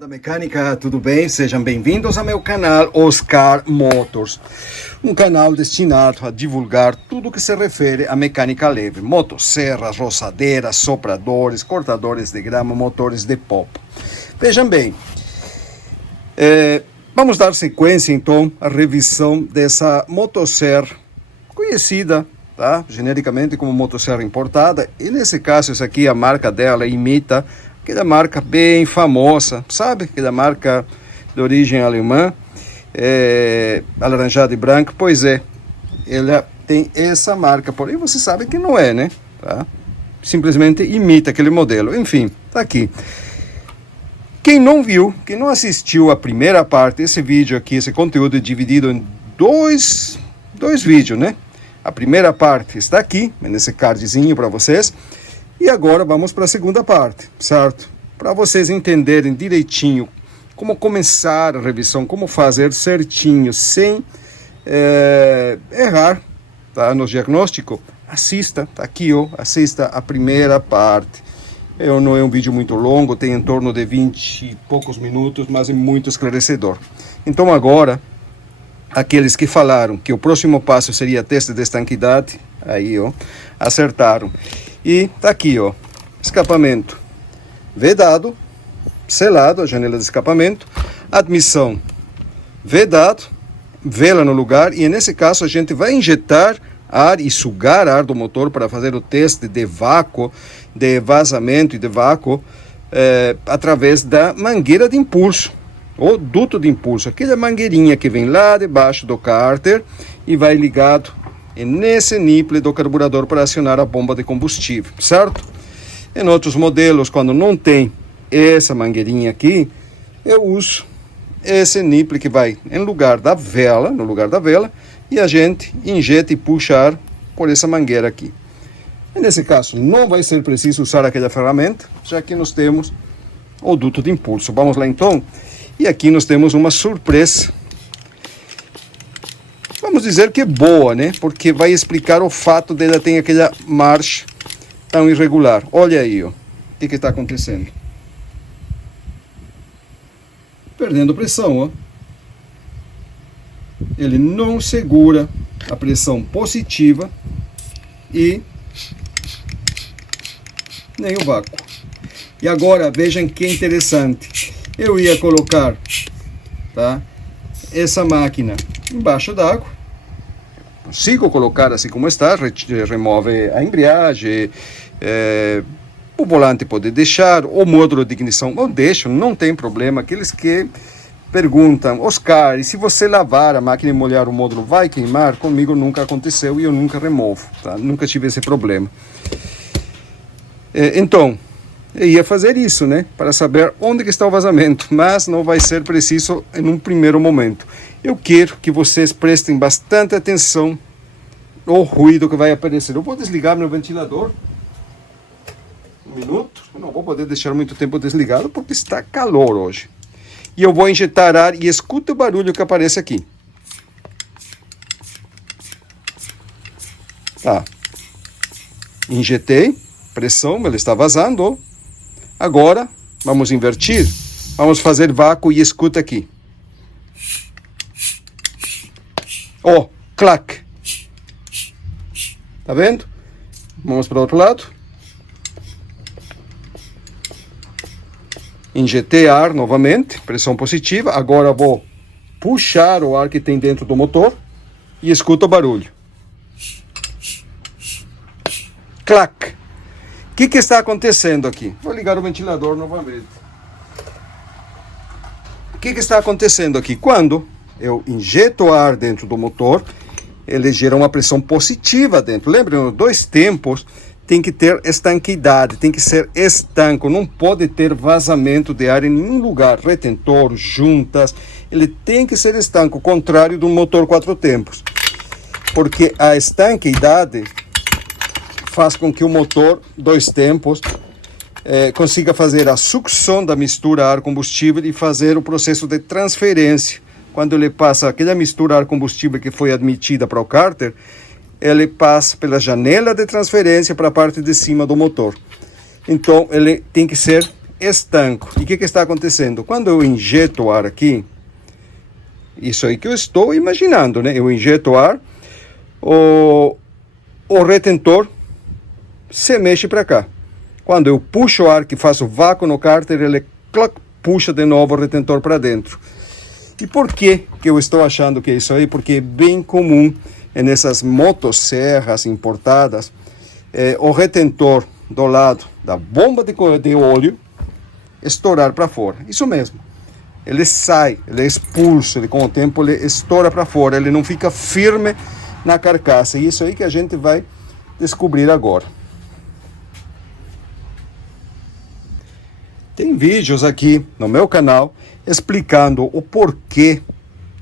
Da mecânica, tudo bem? Sejam bem-vindos ao meu canal Oscar Motors, um canal destinado a divulgar tudo que se refere à mecânica leve, motosserras, roçadeiras, sopradores, cortadores de grama, motores de popa. Vejam bem, vamos dar sequência então à revisão dessa motosserra conhecida, tá? Genericamente como motosserra importada, e nesse caso essa aqui a marca dela imita aquela marca bem famosa, sabe? Aquela marca de origem alemã, alaranjada e branca. Pois é, ela tem essa marca, porém você sabe que não é, né? Tá? Simplesmente imita aquele modelo. Enfim, tá aqui. Quem não viu, quem não assistiu a primeira parte, esse vídeo aqui, esse conteúdo é dividido em dois vídeos, né? A primeira parte está aqui, nesse cardzinho para vocês. E agora vamos para a segunda parte, certo? Para vocês entenderem direitinho como começar a revisão, como fazer certinho, sem errar, tá? No diagnóstico, assista, tá aqui, ó, assista a primeira parte. Não é um vídeo muito longo, tem em torno de 20 e poucos minutos, mas é muito esclarecedor. Então agora, aqueles que falaram que o próximo passo seria teste de estanquidade, aí, ó, acertaram. E tá aqui, ó, escapamento vedado, selado, a janela de escapamento, admissão vedado, vela no lugar, e nesse caso a gente vai injetar ar e sugar ar do motor para fazer o teste de vácuo, de vazamento e de vácuo através da mangueira de impulso, ou duto de impulso, aquela mangueirinha que vem lá debaixo do cárter e vai ligado nesse nipple do carburador para acionar a bomba de combustível, certo? Em outros modelos, quando não tem essa mangueirinha aqui, eu uso esse nipple que vai no lugar da vela, e a gente injeta e puxa ar por essa mangueira aqui. E nesse caso, não vai ser preciso usar aquela ferramenta, já que nós temos o duto de impulso. Vamos lá então, e aqui nós temos uma surpresa. Vamos dizer que é boa, né? Porque vai explicar o fato dela ter aquela marcha tão irregular. Olha aí, ó. O que está acontecendo? Perdendo pressão, ó. Ele não segura a pressão positiva e nem o vácuo. E agora, vejam que interessante. Eu ia colocar, tá, essa máquina embaixo d'água, consigo colocar assim como está, remove a embreagem, o volante pode deixar, o módulo de ignição eu deixo, não tem problema. Aqueles que perguntam, Oscar, e se você lavar a máquina e molhar o módulo vai queimar? Comigo nunca aconteceu e eu nunca removo, tá? Nunca tive esse problema. Então, eu ia fazer isso, né, para saber onde que está o vazamento, mas não vai ser preciso em um primeiro momento. Eu quero que vocês prestem bastante atenção ao ruído que vai aparecer. Eu vou desligar meu ventilador. Um minuto. Eu não vou poder deixar muito tempo desligado porque está calor hoje. E eu vou injetar ar e escuta o barulho que aparece aqui. Tá. Injetei. Pressão, ele está vazando. Agora, vamos invertir. Vamos fazer vácuo e escuta aqui. Ó, clac. Tá vendo? Vamos para o outro lado. Injetei ar novamente, pressão positiva. Agora vou puxar o ar que tem dentro do motor e escuta o barulho. Clac. O que está acontecendo aqui? Vou ligar o ventilador novamente. O que está acontecendo aqui? Quando eu injeto ar dentro do motor, ele gera uma pressão positiva dentro. Lembrem, os dois tempos tem que ter estanquidade, tem que ser estanco, não pode ter vazamento de ar em nenhum lugar, retentor, juntas, ele tem que ser estanco, ao contrário do motor 4 tempos. Porque a estanquidade faz com que o motor 2 tempos consiga fazer a sucção da mistura ar-combustível e fazer o processo de transferência. Quando ele passa aquela mistura ar-combustível que foi admitida para o cárter, ele passa pela janela de transferência para a parte de cima do motor. Então, ele tem que ser estanco. E o que está acontecendo? Quando eu injeto ar aqui, isso aí que eu estou imaginando, né? Eu injeto ar, o retentor se mexe para cá. Quando eu puxo o ar, que faço vácuo no cárter, ele puxa de novo o retentor para dentro. E por que eu estou achando que é isso aí? Porque é bem comum nessas motosserras importadas, o retentor do lado da bomba de óleo estourar para fora. Isso mesmo. Ele sai, ele é expulso, ele, com o tempo ele estoura para fora, ele não fica firme na carcaça. E isso aí que a gente vai descobrir agora. Tem vídeos aqui no meu canal explicando o porquê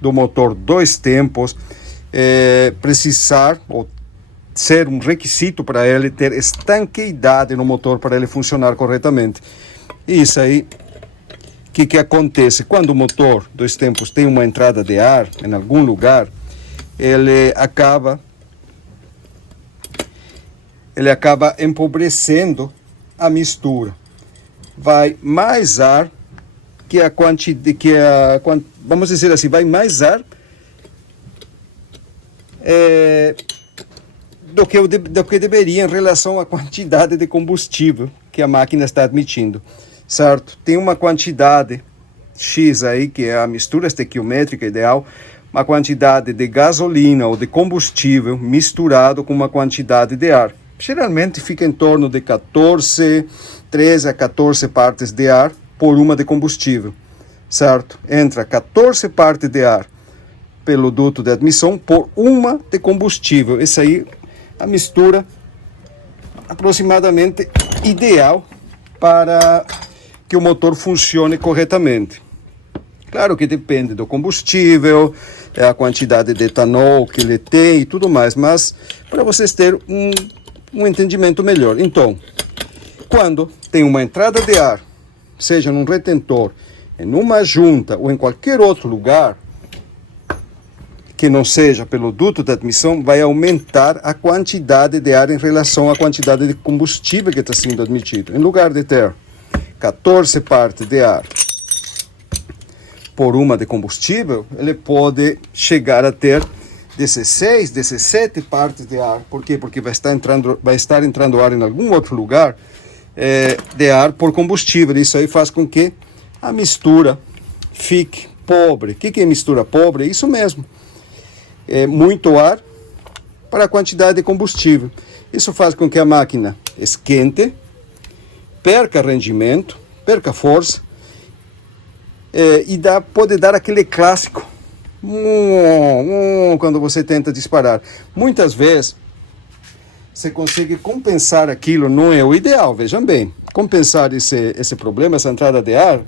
do motor 2 tempos precisar ou ser um requisito para ele ter estanqueidade no motor para ele funcionar corretamente. E isso aí, o que acontece? Quando o motor 2 tempos tem uma entrada de ar em algum lugar, ele acaba empobrecendo a mistura. Vai mais ar que a quantidade, vamos dizer assim, vai mais ar do que deveria em relação à quantidade de combustível que a máquina está admitindo, certo? Tem uma quantidade X aí, que é a mistura estequiométrica ideal, uma quantidade de gasolina ou de combustível misturado com uma quantidade de ar. Geralmente fica em torno de 13 a 14 partes de ar por uma de combustível, certo? Entra 14 partes de ar pelo duto de admissão por uma de combustível. Essa aí a mistura aproximadamente ideal para que o motor funcione corretamente. Claro que depende do combustível, a quantidade de etanol que ele tem e tudo mais, mas para vocês terem um entendimento melhor. Então, quando tem uma entrada de ar, seja num retentor, em uma junta ou em qualquer outro lugar, que não seja pelo duto de admissão, vai aumentar a quantidade de ar em relação à quantidade de combustível que está sendo admitido. Em lugar de ter 14 partes de ar por uma de combustível, ele pode chegar a ter 16, 17 partes de ar. Por quê? Porque vai estar entrando ar em algum outro lugar de ar por combustível. Isso aí faz com que a mistura fique pobre. O que é mistura pobre? É isso mesmo. Muito ar para a quantidade de combustível. Isso faz com que a máquina esquente, perca rendimento, perca força, e pode dar aquele clássico quando você tenta disparar. Muitas vezes você consegue compensar aquilo, não é o ideal, vejam bem, compensar esse problema, essa entrada de ar,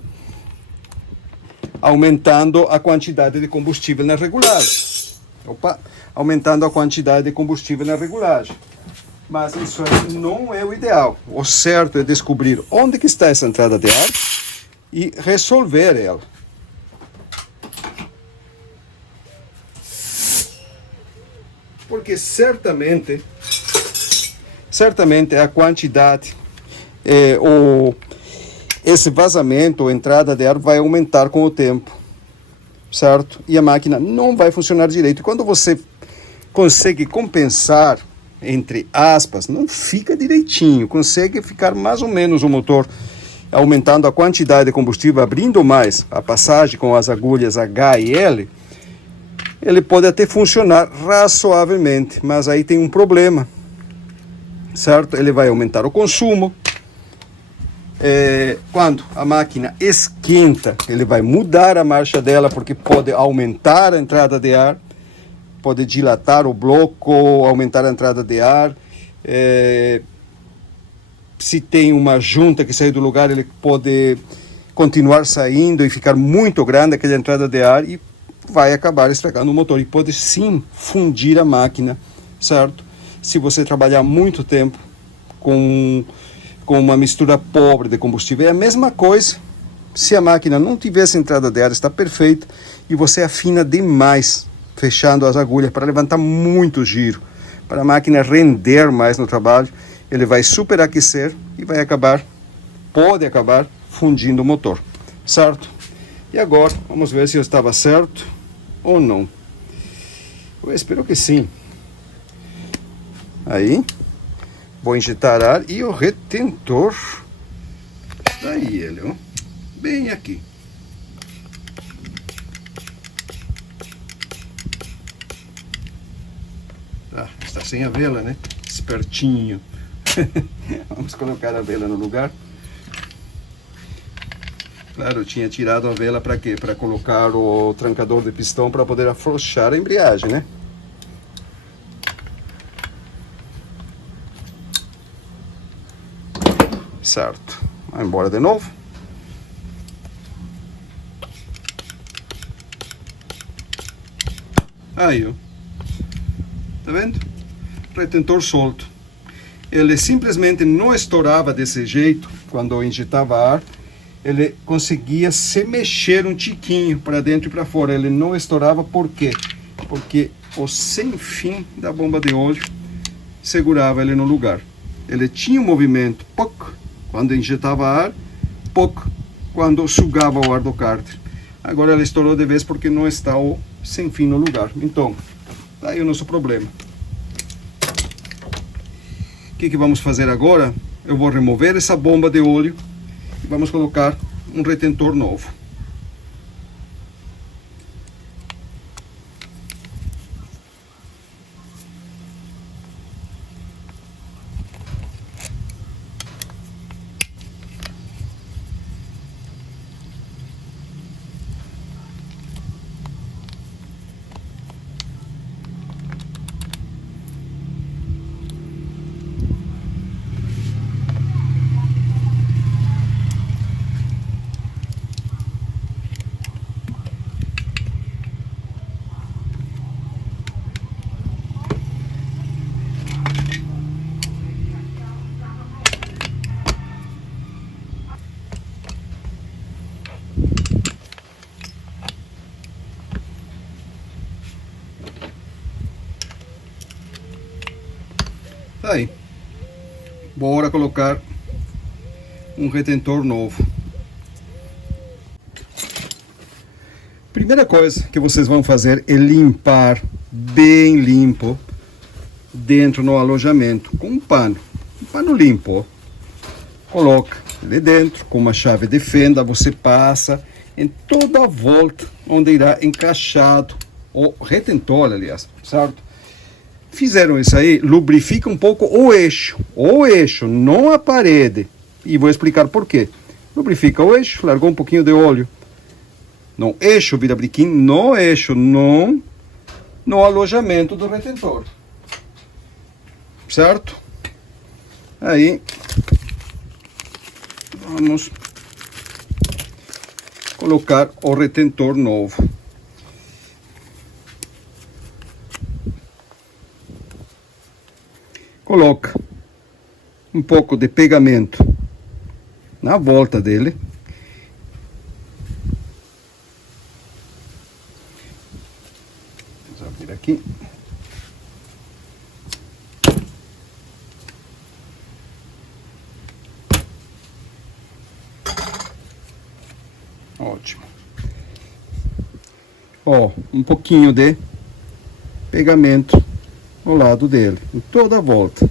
aumentando a quantidade de combustível na regulagem. Aumentando a quantidade de combustível na regulagem. Mas isso aí não é o ideal. O certo é descobrir onde que está essa entrada de ar e resolver ela. Porque certamente a quantidade, esse vazamento ou entrada de ar vai aumentar com o tempo, certo? E a máquina não vai funcionar direito. E quando você consegue compensar, entre aspas, não fica direitinho, consegue ficar mais ou menos o motor aumentando a quantidade de combustível, abrindo mais a passagem com as agulhas H e L, ele pode até funcionar razoavelmente, mas aí tem um problema, certo? Ele vai aumentar o consumo. Quando a máquina esquenta, ele vai mudar a marcha dela, porque pode aumentar a entrada de ar, pode dilatar o bloco, aumentar a entrada de ar. Se tem uma junta que sai do lugar, ele pode continuar saindo e ficar muito grande aquela entrada de ar e vai acabar estragando o motor. E pode sim fundir a máquina, certo? Se você trabalhar muito tempo com uma mistura pobre de combustível. É a mesma coisa se a máquina não tivesse entrada de ar, está perfeita, e você afina demais, fechando as agulhas para levantar muito giro, para a máquina render mais no trabalho. Ele vai superaquecer e pode acabar fundindo o motor, certo? E agora, vamos ver se eu estava certo ou não. Eu espero que sim. Aí, vou injetar ar e o retentor, está aí ele, ó, bem aqui. Ah, está sem a vela, né? Espertinho. Vamos colocar a vela no lugar. Claro, eu tinha tirado a vela para quê? Para colocar o trancador de pistão para poder afrouxar a embreagem, né? Certo. Vai embora de novo. Aí, ó. Tá vendo? Retentor solto. Ele simplesmente não estourava desse jeito quando eu injetava ar. Ele conseguia se mexer um tiquinho para dentro e para fora. Ele não estourava, por quê? Porque o sem fim da bomba de óleo segurava ele no lugar. Ele tinha um movimento pouco quando injetava ar, pouco quando sugava o ar do cárter. Agora ele estourou de vez porque não está o sem fim no lugar. Então, tá aí o nosso problema. O que vamos fazer agora? Eu vou remover essa bomba de óleo. Vamos colocar um retentor novo. Tá aí. Bora colocar um retentor novo. Primeira coisa que vocês vão fazer é limpar bem limpo dentro no alojamento com um pano limpo, ó. Coloca ele dentro com uma chave de fenda, você passa em toda a volta onde irá encaixado o retentor, aliás, certo? Fizeram isso aí, lubrifica um pouco o eixo, não a parede. E vou explicar por quê. Lubrifica o eixo, largou um pouquinho de óleo no eixo virabriquim, no eixo, não no alojamento do retentor. Certo? Aí, vamos colocar o retentor novo. Coloca um pouco de pegamento na volta dele. Vamos abrir aqui. Ótimo. Ó, um pouquinho de pegamento ao lado dele, em toda a volta.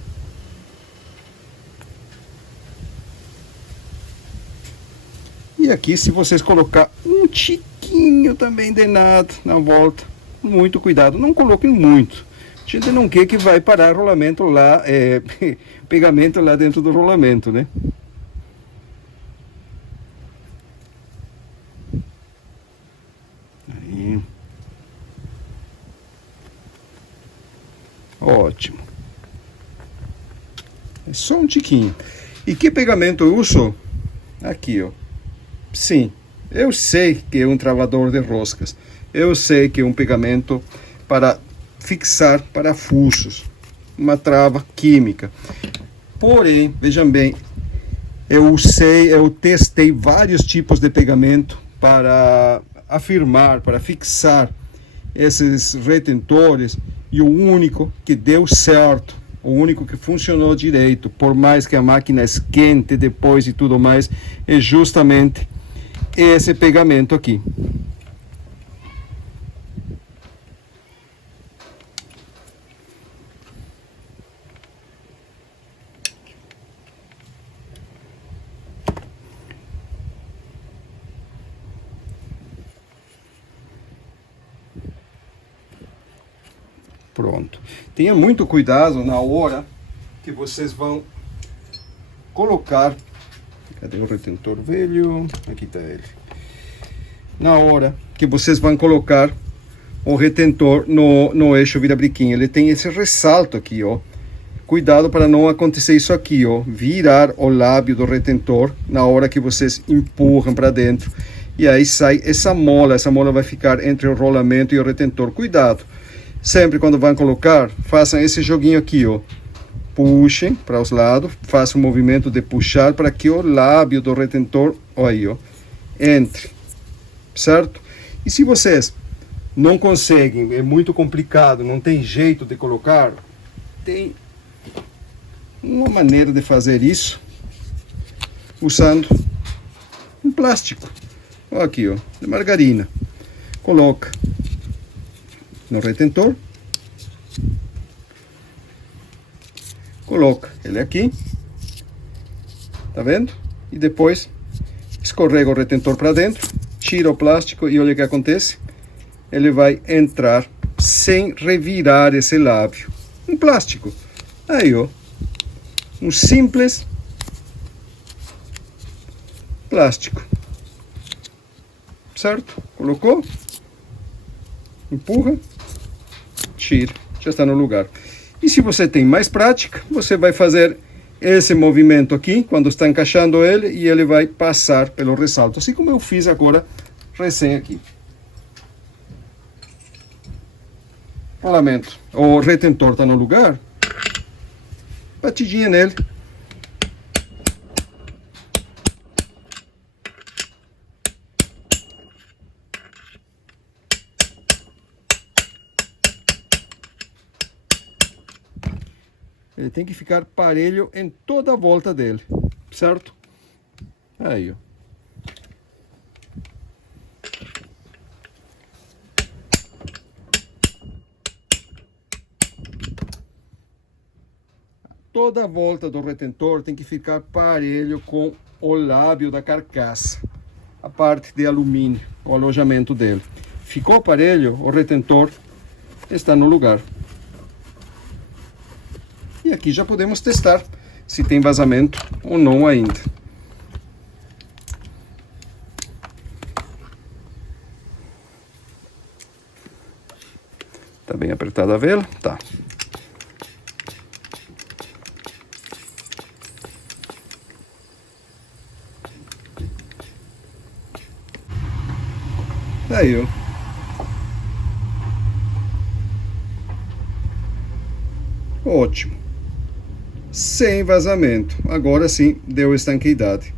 E aqui, se vocês colocar um tiquinho também de nada na volta, muito cuidado, não coloquem muito. A gente não quer que vai parar rolamento lá, pegamento lá dentro do rolamento, né? Aí. Ótimo. É só um tiquinho. E que pegamento eu uso? Aqui, ó. Sim, eu sei que é um travador de roscas. Eu sei que é um pegamento para fixar parafusos. Uma trava química. Porém, vejam bem, eu testei vários tipos de pegamento para afirmar, para fixar esses retentores. E o único que deu certo O único que funcionou direito, por mais que a máquina esquente depois e tudo mais, é justamente esse pegamento aqui. Pronto. Tenha muito cuidado na hora que vocês vão colocar. Cadê o retentor velho? Aqui está ele. Na hora que vocês vão colocar o retentor no eixo vira-briquinho, ele tem esse ressalto aqui, ó. Cuidado para não acontecer isso aqui, ó. Virar o lábio do retentor na hora que vocês empurram para dentro. E aí sai essa mola vai ficar entre o rolamento e o retentor. Cuidado. Sempre quando vão colocar, façam esse joguinho aqui, ó. Puxem para os lados, façam o movimento de puxar para que o lábio do retentor, ó aí, ó, entre, certo? E se vocês não conseguem, é muito complicado, não tem jeito de colocar, tem uma maneira de fazer isso usando um plástico. Ó aqui, ó, de margarina. Coloca no retentor, coloca ele aqui, tá vendo? E depois escorrega o retentor para dentro, tira o plástico e olha o que acontece, ele vai entrar sem revirar esse lábio. Um plástico, aí ó, um simples plástico, certo? Colocou, empurra, tira, já está no lugar. E se você tem mais prática, você vai fazer esse movimento aqui, quando está encaixando ele, e ele vai passar pelo ressalto, assim como eu fiz agora, recém aqui. Rolamento, o retentor está no lugar, batidinha nele. Ele tem que ficar parelho em toda a volta dele, certo? Aí, ó. Toda a volta do retentor tem que ficar parelho com o lábio da carcaça, a parte de alumínio, o alojamento dele. Ficou parelho, o retentor está no lugar. E aqui já podemos testar se tem vazamento ou não ainda. Tá bem apertada a vela? Tá. Aí, ó. Ótimo. Sem vazamento. Agora sim, deu estanqueidade.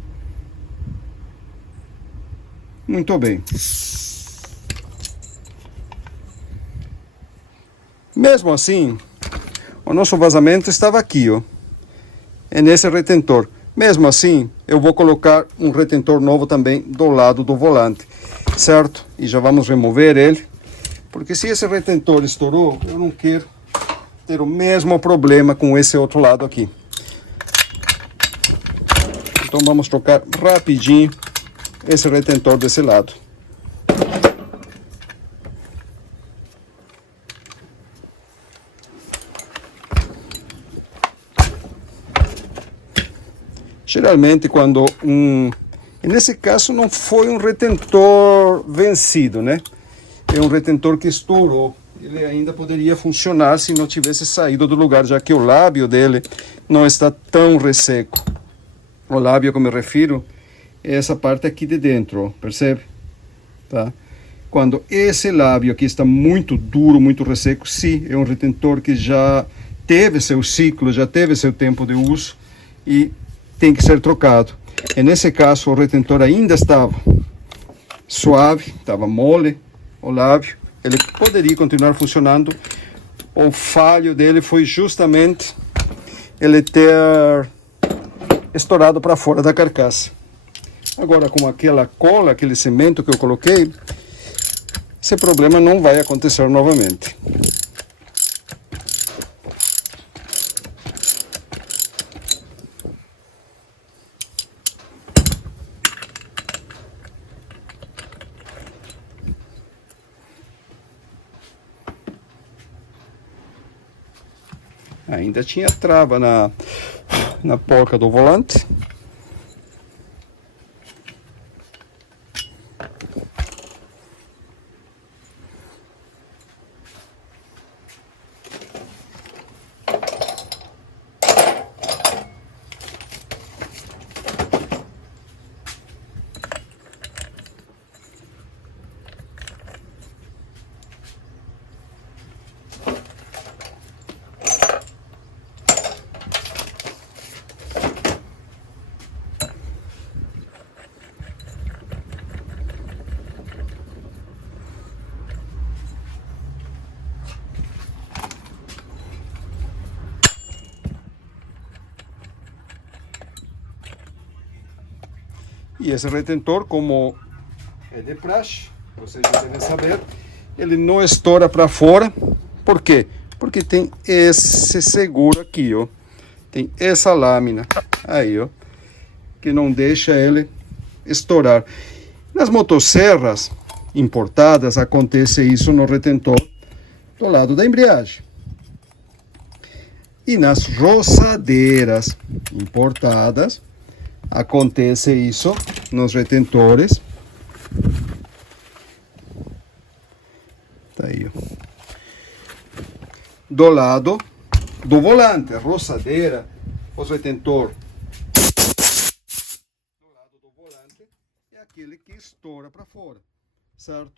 Muito bem. Mesmo assim, o nosso vazamento estava aqui, ó. É nesse retentor. Mesmo assim, eu vou colocar um retentor novo também do lado do volante, certo? E já vamos remover ele, porque se esse retentor estourou, eu não quero ter o mesmo problema com esse outro lado aqui. Então vamos trocar rapidinho esse retentor desse lado. Geralmente quando nesse caso não foi um retentor vencido, né? É um retentor que estourou. Ele ainda poderia funcionar se não tivesse saído do lugar, já que o lábio dele não está tão resseco. O lábio que eu me refiro é essa parte aqui de dentro, ó, percebe? Tá? Quando esse lábio aqui está muito duro, muito resseco, sim, é um retentor que já teve seu ciclo, já teve seu tempo de uso e tem que ser trocado. E nesse caso o retentor ainda estava suave, estava mole, o lábio, ele poderia continuar funcionando. O falho dele foi justamente ele ter estourado para fora da carcaça. Agora, com aquela cola, aquele cimento que eu coloquei, esse problema não vai acontecer novamente. Ainda tinha trava na porca do volante. E esse retentor, como é de praxe, vocês já devem saber, ele não estoura para fora. Por quê? Porque tem esse seguro aqui, ó. Tem essa lâmina aí, ó, que não deixa ele estourar. Nas motosserras importadas acontece isso no retentor do lado da embreagem. E nas roçadeiras importadas acontece isso nos retentores. Tá aí, ó. Do lado do volante, a roçadeira, o retentor do lado do volante é aquele que estoura para fora, certo?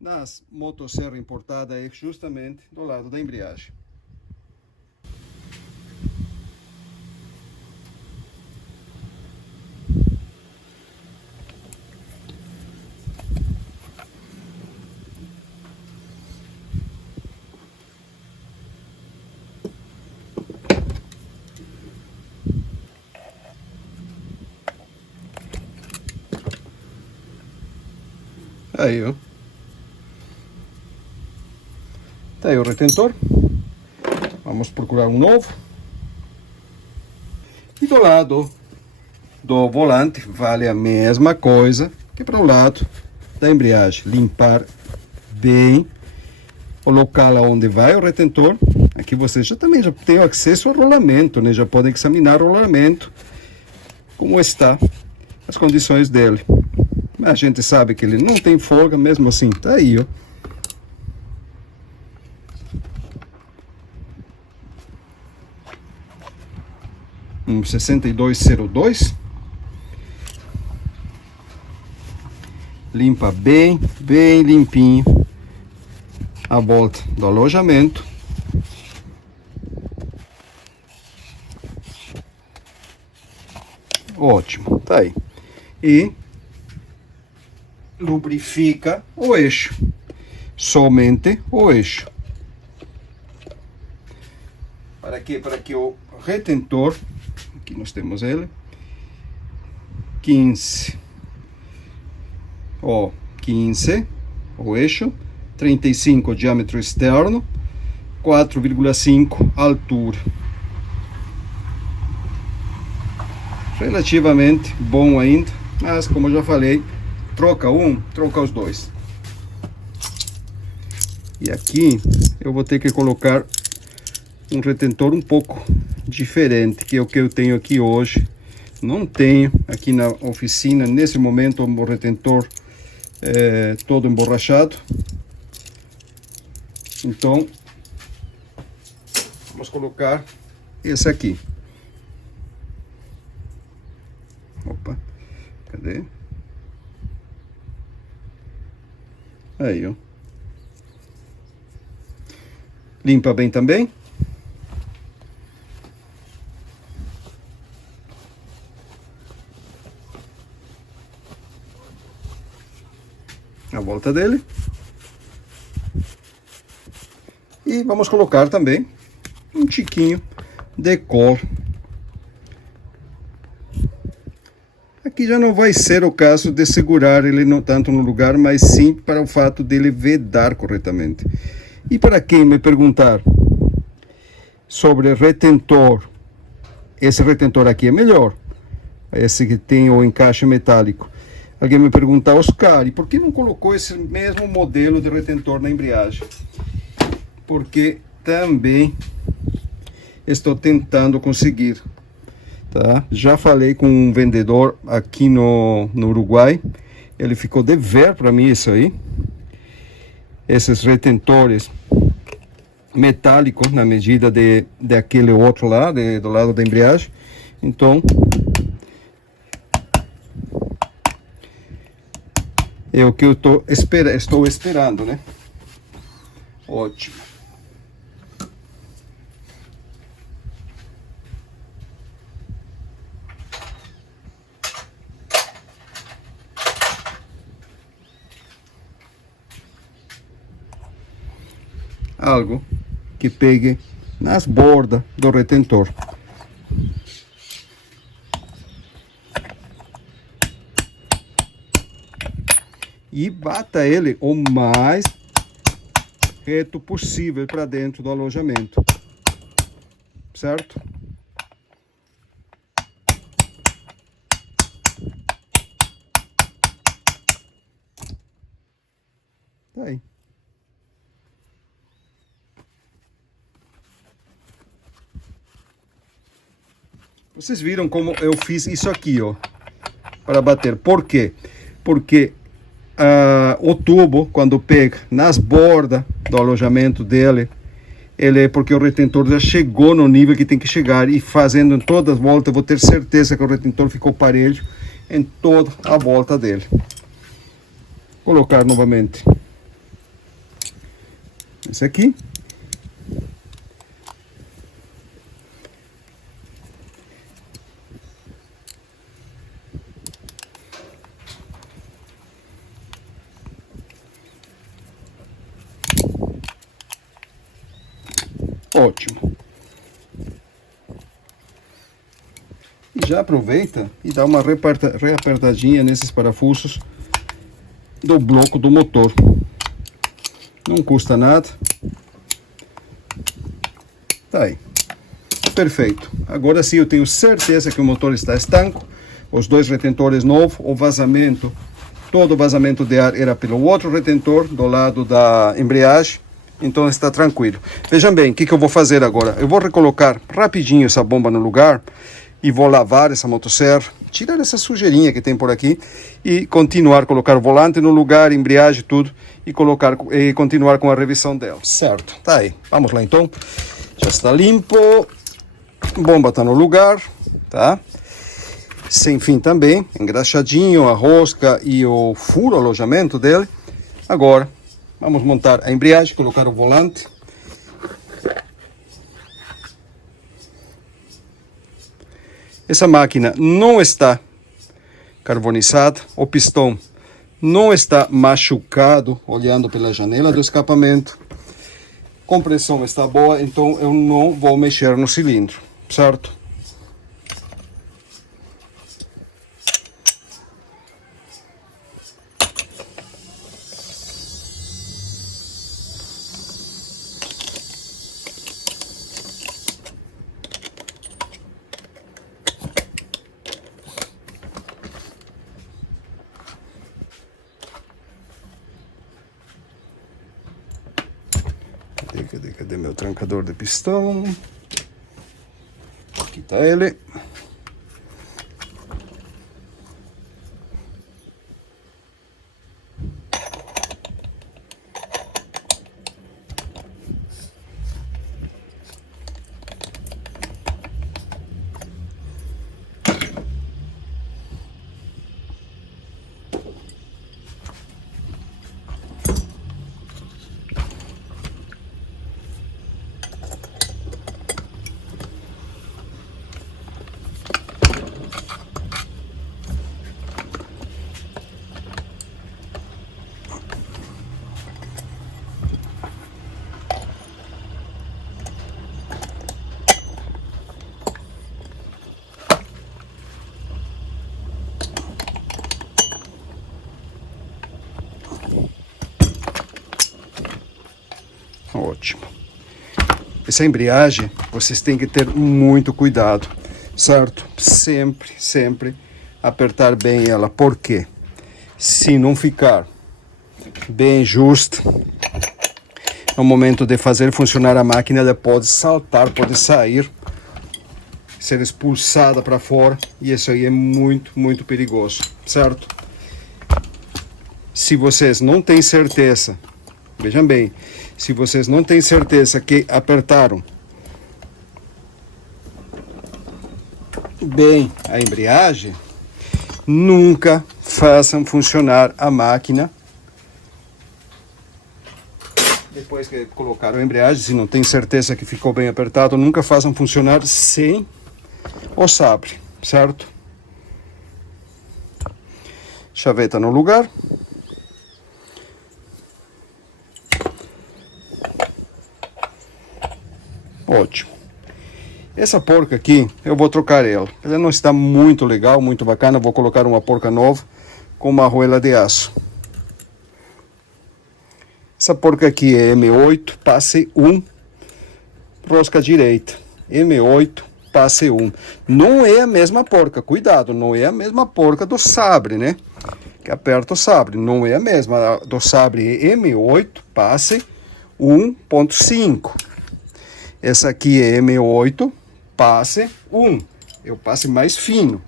Nas motosserras importadas é justamente do lado da embreagem. Aí, ó. Tá aí o retentor. Vamos procurar um novo. E do lado do volante vale a mesma coisa que para o lado da embreagem. Limpar bem o local onde vai o retentor. Aqui você já tem acesso ao rolamento, né? Já podem examinar o rolamento, como está, as condições dele. A gente sabe que ele não tem folga, mesmo assim, tá aí, ó. Um 6202. Limpa bem limpinho a volta do alojamento. Ótimo, tá aí. E lubrifica o eixo, somente o eixo. Para quê? Para que o retentor, aqui nós temos ele, 15, ó, 15 o eixo, 35 diâmetro externo, 4,5 altura. Relativamente bom ainda, mas como eu já falei, troca um, troca os dois. E aqui eu vou ter que colocar um retentor um pouco diferente, que é o que eu tenho aqui hoje. Não tenho aqui na oficina, nesse momento, o retentor todo emborrachado. Então, vamos colocar esse aqui. Opa, cadê? Aí, ó. Limpa bem também. A volta dele. E vamos colocar também um tiquinho de cor Aqui já não vai ser o caso de segurar ele não tanto no lugar, mas sim para o fato dele vedar corretamente. E para quem me perguntar sobre retentor, esse retentor aqui é melhor, esse que tem o encaixe metálico. Alguém me pergunta, Oscar, e por que não colocou esse mesmo modelo de retentor na embreagem? Porque também estou tentando conseguir. Tá? Já falei com um vendedor aqui no Uruguai, ele ficou dever para mim isso aí, esses retentores metálicos na medida de aquele outro lá, do lado da embreagem. Então é o que eu estou esperando, né? Ótimo. Algo que pegue nas bordas do retentor. E bata ele o mais reto possível para dentro do alojamento, certo? Tá aí. Vocês viram como eu fiz isso aqui, ó, para bater. Por quê? Porque o tubo, quando pega nas bordas do alojamento dele, porque o retentor já chegou no nível que tem que chegar, e fazendo em todas as voltas, eu vou ter certeza que o retentor ficou parelho em toda a volta dele. Vou colocar novamente esse aqui. Ótimo. E já aproveita e dá uma reapertadinha nesses parafusos do bloco do motor. Não custa nada. Tá aí. Perfeito. Agora sim eu tenho certeza que o motor está estanco. Os dois retentores novos, o vazamento, todo o vazamento de ar era pelo outro retentor do lado da embreagem. Então está tranquilo. Vejam bem, o que eu vou fazer agora? Eu vou recolocar rapidinho essa bomba no lugar e vou lavar essa motosserra, tirar essa sujeirinha que tem por aqui e continuar, colocar o volante no lugar, embreagem, tudo, e continuar com a revisão dela. Certo, tá aí. Vamos lá então. Já está limpo. Bomba está no lugar, tá? Sem fim também, engraxadinho, a rosca e o furo, alojamento dele. Agora vamos montar a embreagem, colocar o volante. Essa máquina não está carbonizada, o pistão não está machucado, olhando pela janela do escapamento. Compressão está boa, então eu não vou mexer no cilindro, certo? Cadê meu trancador de pistão? Aqui tá ele. essa embreagem, vocês têm que ter muito cuidado, certo? Sempre apertar bem ela. Por quê? Se não ficar bem justa, no momento de fazer funcionar a máquina, ela pode saltar, pode sair, ser expulsada para fora, e isso aí é muito perigoso, certo? Se vocês não têm certeza, vejam bem, se vocês não têm certeza que apertaram bem a embreagem, nunca façam funcionar a máquina depois que colocaram a embreagem. Se não tem certeza que ficou bem apertado, nunca façam funcionar sem o sabre, certo? Chaveta no lugar. Ótimo. Essa porca aqui, eu vou trocar ela. Ela não está muito legal, muito bacana. Vou colocar uma porca nova com uma arruela de aço. Essa porca aqui é M8, passe 1, rosca direita. M8, passe 1. Não é a mesma porca, cuidado, não é a mesma porca do sabre, né? Que aperta o sabre, não é a mesma. A do sabre é M8, passe 1.5. Essa aqui é M8, passe 1. É o passe mais fino.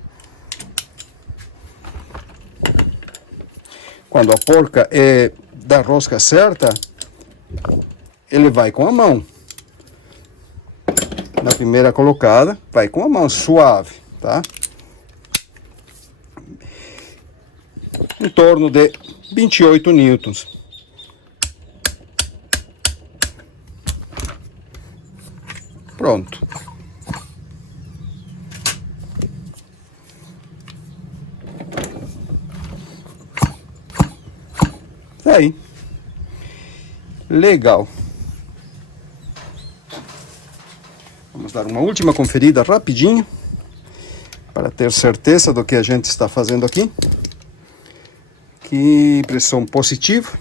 Quando a porca é da rosca certa, ele vai com a mão. Na primeira colocada, vai com a mão suave, tá? Em torno de 28 newtons. Pronto. Tá aí. Legal. Vamos dar uma última conferida rapidinho para ter certeza do que a gente está fazendo aqui. Que pressão positiva.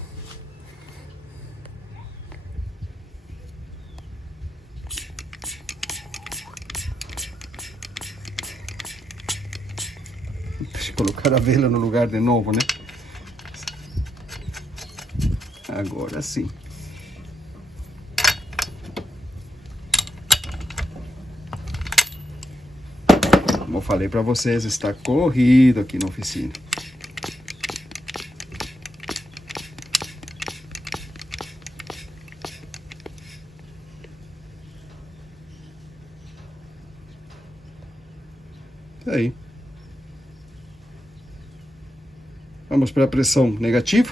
Deixa eu colocar a vela no lugar de novo, né? Agora sim. Como eu falei para vocês, está corrido aqui na oficina. Aí. Vamos para a pressão negativa.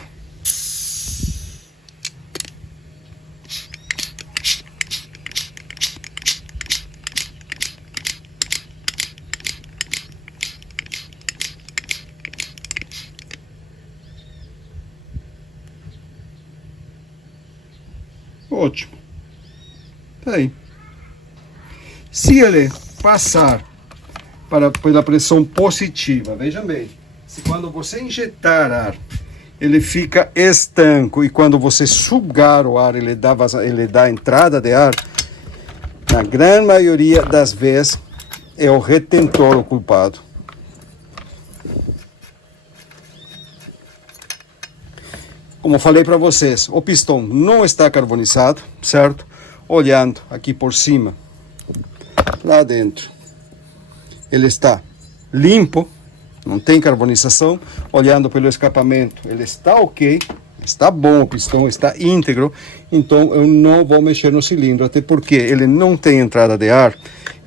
Ótimo. Tá aí. Se ele passar pela pressão positiva, vejam bem, se quando você injetar ar, ele fica estanco, e quando você sugar o ar, ele dá entrada de ar, na grande maioria das vezes é o retentor o culpado. Como falei para vocês, o pistão não está carbonizado, certo? Olhando aqui por cima, lá dentro, ele está limpo, não tem carbonização. Olhando pelo escapamento, ele está ok, está bom, o pistão está íntegro. Então eu não vou mexer no cilindro, até porque ele não tem entrada de ar.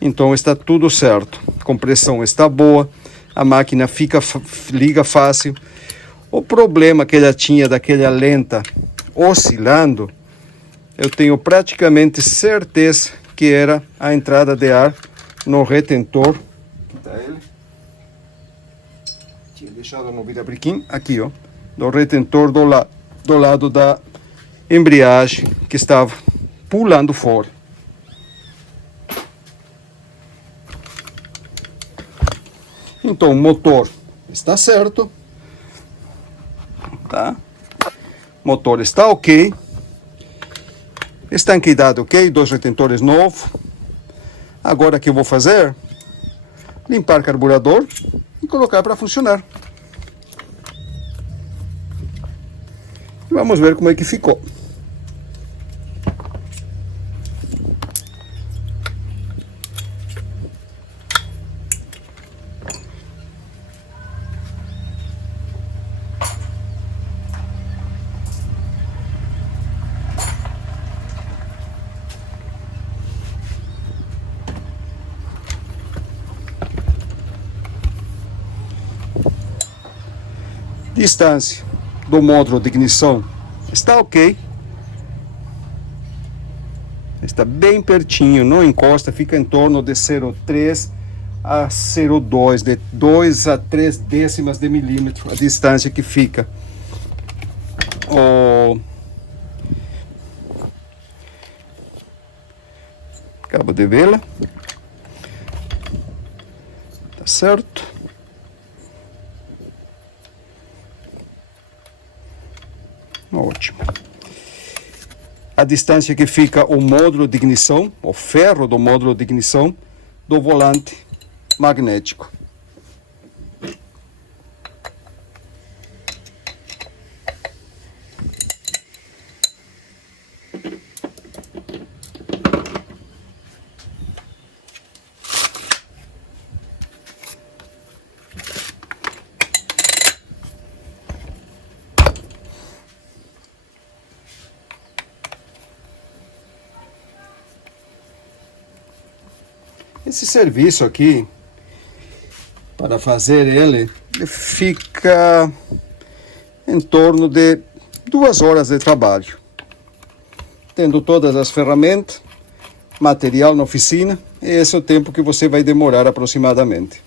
Então está tudo certo, a compressão está boa, a máquina liga fácil. O problema que ela tinha daquela lenta oscilando, eu tenho praticamente certeza que era a entrada de ar no retentor. Aqui tá ele. Tinha deixado no vira-briquim, aqui ó, do retentor do lado da embreagem, que estava pulando fora. Então o motor está certo. Tá? Motor está ok. Estanqueidade ok, 2 retentores novos. Agora o que eu vou fazer? Limpar o carburador e colocar para funcionar. Vamos ver como é que ficou. Distância do módulo de ignição está ok. Está bem pertinho, não encosta, fica em torno de 0,3 a 0,2, de 2 a 3 décimas de milímetro a distância que fica. O cabo de vela, tá certo? Ótimo. A distância que fica o módulo de ignição, o ferro do módulo de ignição do volante magnético. Esse serviço aqui, para fazer ele fica em torno de 2 horas de trabalho. Tendo todas as ferramentas, material na oficina, esse é o tempo que você vai demorar aproximadamente.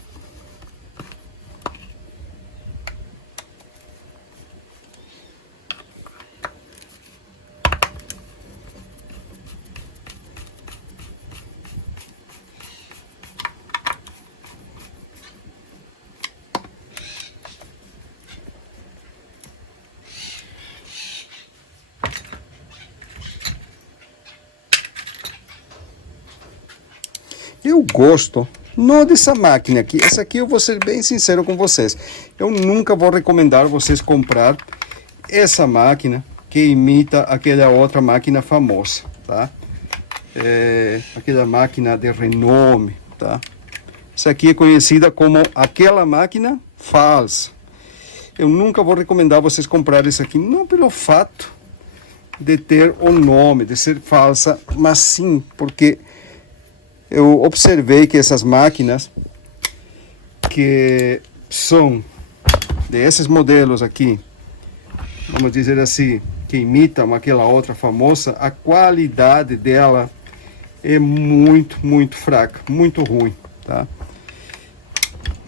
Eu gosto, não dessa máquina aqui. Essa aqui eu vou ser bem sincero com vocês. Eu nunca vou recomendar vocês comprar essa máquina que imita aquela outra máquina famosa, tá? Aquela máquina de renome, tá? Essa aqui é conhecida como aquela máquina falsa. Eu nunca vou recomendar vocês comprar isso aqui, não pelo fato de ter o nome, de ser falsa, mas sim porque eu observei que essas máquinas que são desses modelos aqui, vamos dizer assim, que imitam aquela outra famosa, a qualidade dela é muito fraca, muito ruim, tá?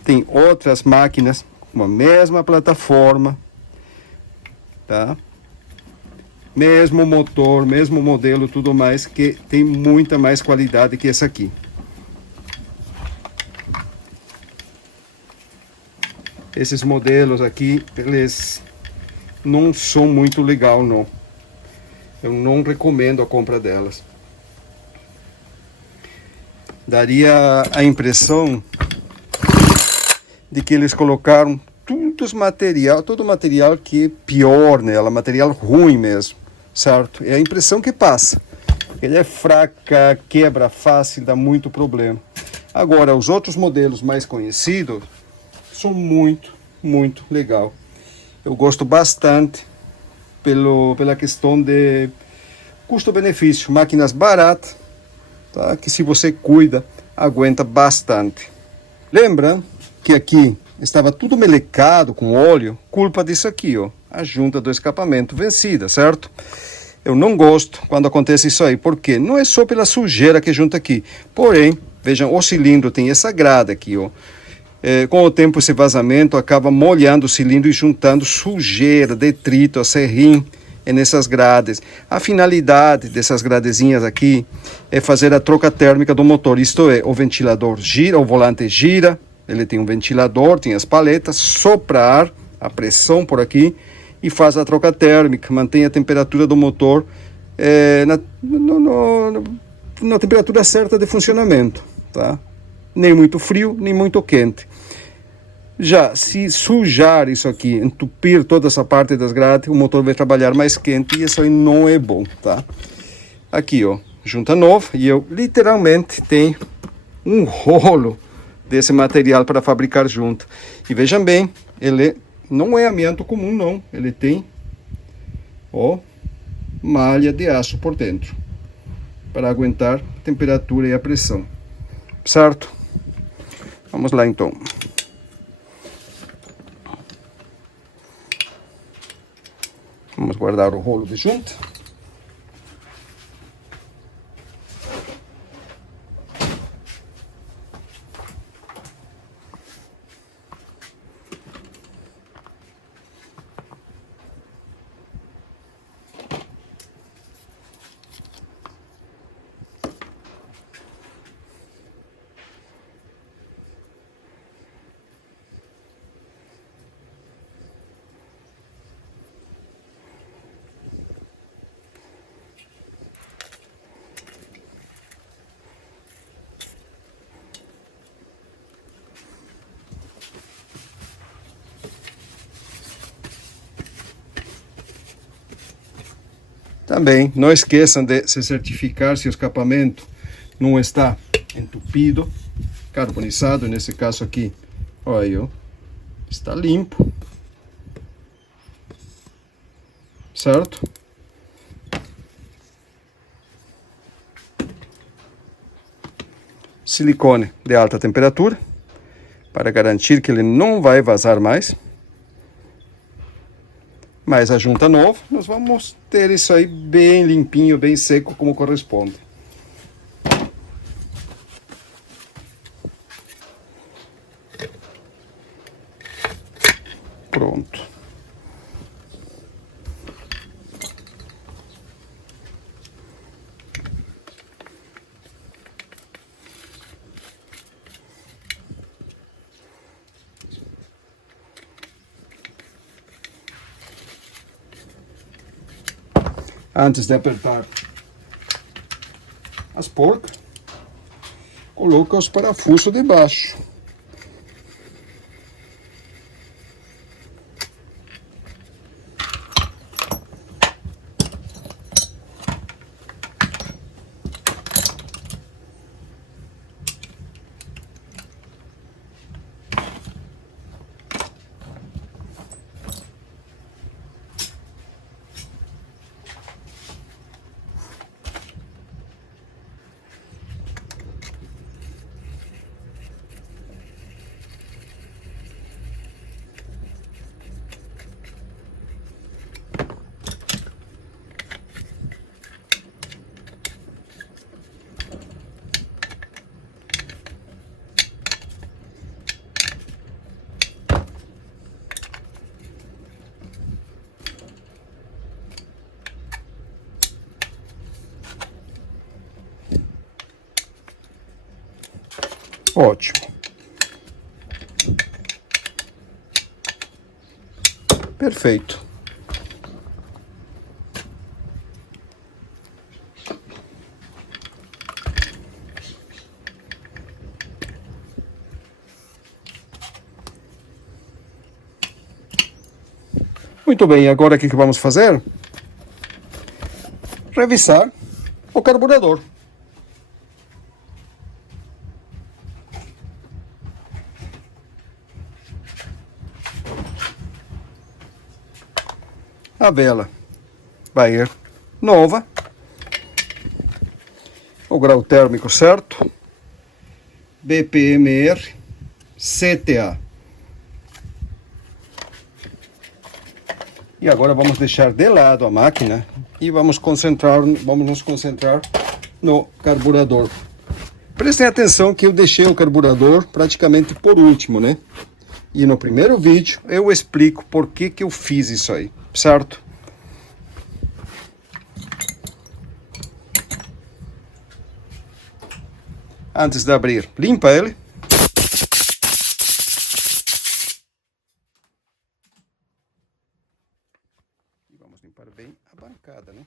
Tem outras máquinas com a mesma plataforma, tá? Mesmo motor, mesmo modelo, tudo mais, que tem muita mais qualidade que essa aqui. Esses modelos aqui, eles não são muito legal, não. Eu não recomendo a compra delas. Daria a impressão de que eles colocaram todo material que é pior nela, material ruim mesmo. Certo? É a impressão que passa. Ele é fraca, quebra fácil, dá muito problema. Agora, os outros modelos mais conhecidos são muito legal. Eu gosto bastante pela questão de custo-benefício. Máquinas baratas, tá? Que se você cuida, aguenta bastante. Lembra que aqui estava tudo melecado com óleo? Culpa disso aqui, ó. A junta do escapamento vencida, certo? Eu não gosto quando acontece isso aí, porque não é só pela sujeira que junta aqui. Porém, vejam, o cilindro tem essa grade aqui, ó. Com o tempo, esse vazamento acaba molhando o cilindro e juntando sujeira, detrito, acerrim nessas grades. A finalidade dessas gradezinhas aqui é fazer a troca térmica do motor. Isto é, o ventilador gira, o volante gira, ele tem um ventilador, tem as paletas, soprar a pressão por aqui e faz a troca térmica, mantém a temperatura do motor na temperatura certa de funcionamento, tá? Nem muito frio, nem muito quente. Já se sujar isso aqui, entupir toda essa parte das grades, o motor vai trabalhar mais quente e isso aí não é bom, tá? Aqui, ó, junta nova, e eu literalmente tenho um rolo desse material para fabricar junta. E vejam bem, ele não é amianto comum, não. Ele tem, ó, malha de aço por dentro, para aguentar a temperatura e a pressão, certo? Vamos lá, então. Vamos guardar o rolo de junta. Também não esqueçam de se certificar se o escapamento não está entupido, carbonizado, nesse caso aqui, olha aí, ó, está limpo, certo? Silicone de alta temperatura, para garantir que ele não vai vazar mais. Mas a junta nova, nós vamos ter isso aí bem limpinho, bem seco, como corresponde. Pronto. Antes de apertar as porcas, coloca os parafusos debaixo. Ótimo. Perfeito. Muito bem, agora o que vamos fazer? Revisar o carburador. A vela Bayer nova, o grau térmico certo, BPMR, CTA. E agora vamos deixar de lado a máquina e vamos nos concentrar no carburador. Prestem atenção que eu deixei o carburador praticamente por último, né? E no primeiro vídeo eu explico por que eu fiz isso aí, certo? Antes de abrir, limpa ele. E vamos limpar bem a bancada, né?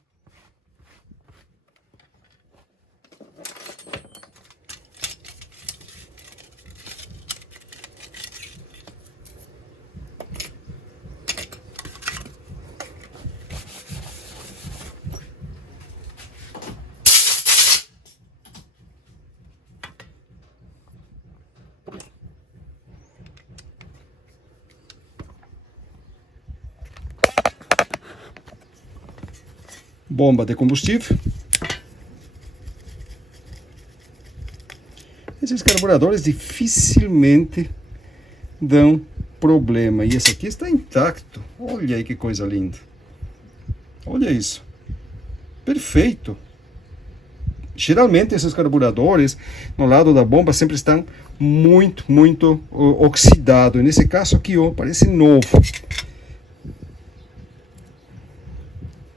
Bomba de combustível. Esses carburadores dificilmente dão problema. E esse aqui está intacto. Olha aí que coisa linda. Olha isso. Perfeito. Geralmente esses carburadores no lado da bomba sempre estão muito oxidados. Nesse caso aqui, ó, parece novo.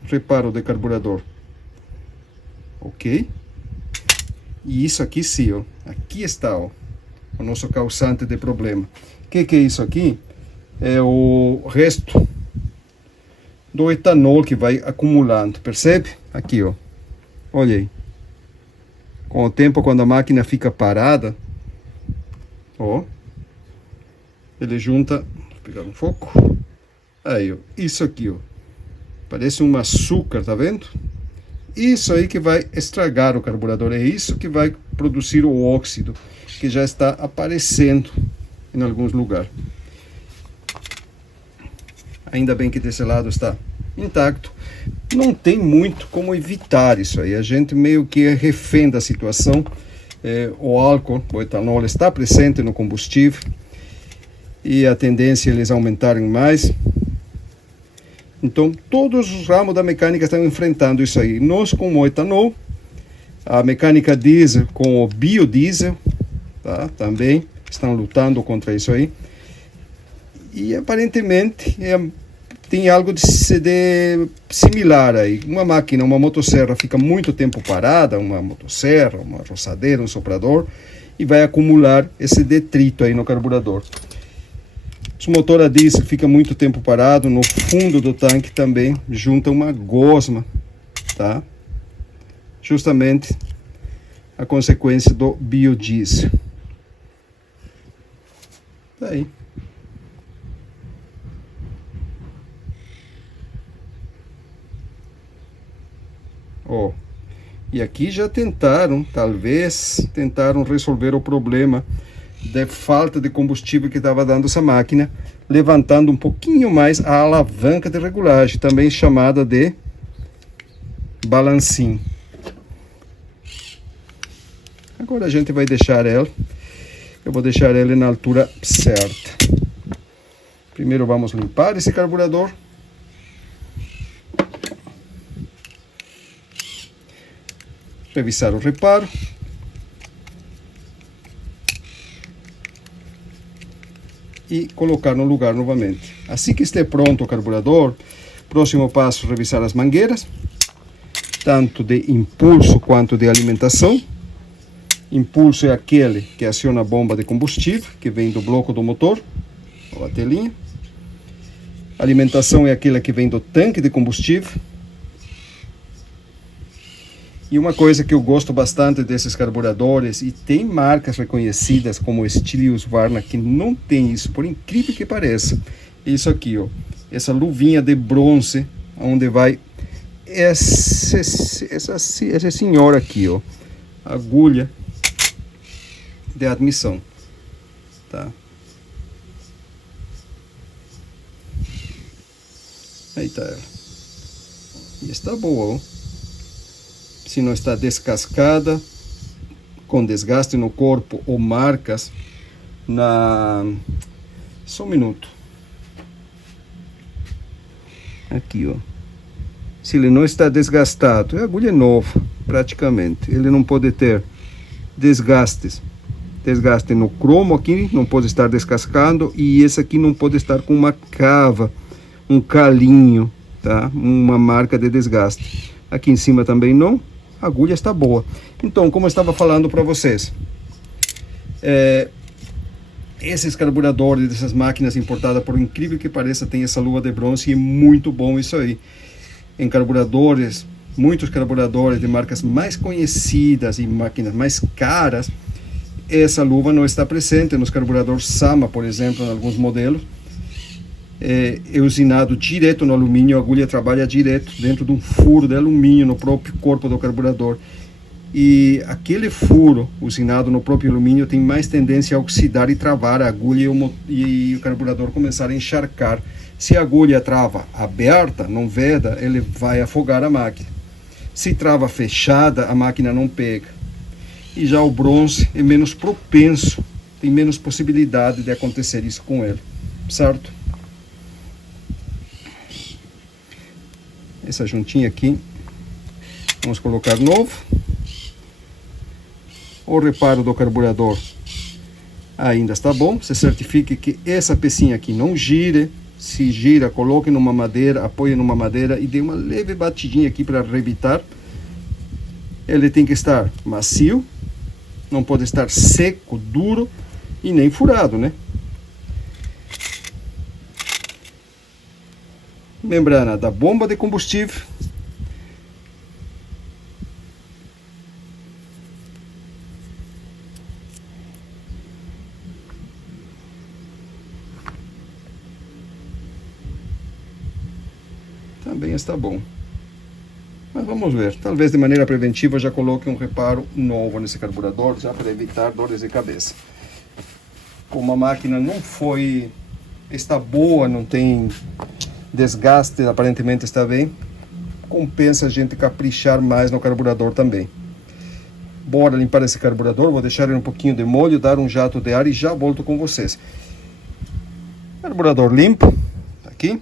Reparo de carburador. Ok. E isso aqui sim, ó. Aqui está, ó, o nosso causante de problema. O que é isso aqui? É o resto do etanol que vai acumulando. Percebe? Aqui, ó. Olha aí. Com o tempo, quando a máquina fica parada, ó, ele junta. Vou pegar um foco. Aí, ó. Isso aqui, ó. Parece um açúcar, tá vendo? Isso aí que vai estragar o carburador. É isso que vai produzir o óxido, que já está aparecendo em alguns lugares. Ainda bem que desse lado está intacto. Não tem muito como evitar isso aí. A gente meio que é refém da situação. O álcool, o etanol está presente no combustível. E a tendência é eles aumentarem mais. Então, todos os ramos da mecânica estão enfrentando isso aí. Nós com o etanol, a mecânica diesel com o biodiesel, tá? Também estão lutando contra isso aí. E aparentemente tem algo de similar aí. Uma máquina, uma motosserra fica muito tempo parada, uma motosserra, uma roçadeira, um soprador, e vai acumular esse detrito aí no carburador. Se o motor a diesel fica muito tempo parado, no fundo do tanque também junta uma gosma, tá? Justamente a consequência do biodiesel. Tá aí. Ó, e aqui já tentaram resolver o problema de falta de combustível que estava dando essa máquina, levantando um pouquinho mais a alavanca de regulagem, também chamada de balancim. Agora a gente vai deixar ela, eu vou deixar ela na altura certa. Primeiro vamos limpar esse carburador. Revisar o reparo. E colocar no lugar novamente. Assim que estiver pronto o carburador, próximo passo, revisar as mangueiras, tanto de impulso quanto de alimentação. Impulso é aquele que aciona a bomba de combustível, que vem do bloco do motor, ou a telinha. Alimentação é aquela que vem do tanque de combustível. E uma coisa que eu gosto bastante desses carburadores, e tem marcas reconhecidas como Stihl e Husqvarna que não tem isso, por incrível que pareça, isso aqui, ó, essa luvinha de bronze, onde vai essa senhora aqui, ó, agulha de admissão, tá? Aí tá ela. E está boa, ó. Se não está descascada, com desgaste no corpo ou marcas na... Só um minuto. Aqui, ó. Se ele não está desgastado, a agulha é nova, praticamente. Ele não pode ter desgastes. Desgaste no cromo aqui, não pode estar descascando. E esse aqui não pode estar com uma cava, um calinho, tá? Uma marca de desgaste. Aqui em cima também não. A agulha está boa. Então, como eu estava falando para vocês, esses carburadores dessas máquinas importadas, por incrível que pareça, tem essa luva de bronze e é muito bom isso aí. Em carburadores, muitos carburadores de marcas mais conhecidas e máquinas mais caras, essa luva não está presente. Nos carburadores Sama, por exemplo, em alguns modelos, é usinado direto no alumínio. A agulha trabalha direto dentro de um furo de alumínio no próprio corpo do carburador, e aquele furo usinado no próprio alumínio tem mais tendência a oxidar e travar a agulha, e o carburador começar a encharcar. Se a agulha trava aberta, não veda, ele vai afogar a máquina. Se trava fechada, a máquina não pega. E já o bronze é menos propenso, tem menos possibilidade de acontecer isso com ele, certo? Essa juntinha aqui, vamos colocar novo. O reparo do carburador ainda está bom. Você certifique que essa pecinha aqui não gire. Se gira, coloque numa madeira, apoie numa madeira e dê uma leve batidinha aqui para rebitar. Ele tem que estar macio, não pode estar seco, duro e nem furado, né? Membrana da bomba de combustível. Também está bom. Mas vamos ver, talvez de maneira preventiva já coloque um reparo novo nesse carburador, já para evitar dores de cabeça. Como a máquina não está boa, não tem desgaste, aparentemente está bem, compensa a gente caprichar mais no carburador também. Bora limpar esse carburador, vou deixar ele um pouquinho de molho, dar um jato de ar e já volto com vocês. Carburador limpo, aqui.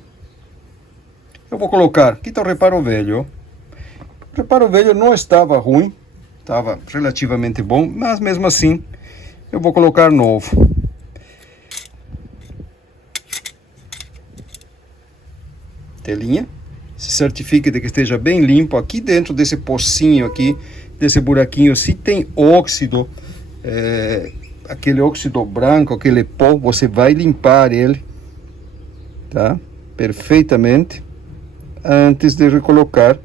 Eu vou colocar, aqui está o reparo velho. O reparo velho não estava ruim, estava relativamente bom, mas mesmo assim eu vou colocar novo. Telinha, se certifique de que esteja bem limpo. Aqui dentro desse pocinho aqui, desse buraquinho, se tem óxido, aquele óxido branco, aquele pó, você vai limpar ele, tá? Perfeitamente, antes de recolocar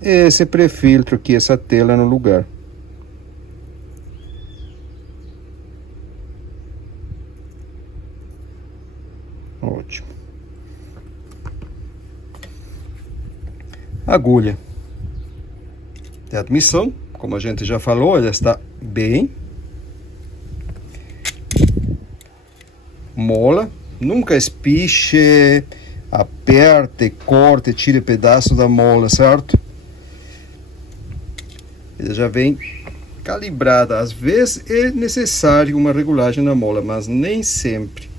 esse pré-filtro aqui, essa tela no lugar. Ótimo. Agulha de admissão, como a gente já falou, ela está bem. Mola, nunca espiche, aperte, corte, tire pedaço da mola, certo? Ela já vem calibrada. Às vezes é necessário uma regulagem na mola, mas nem sempre.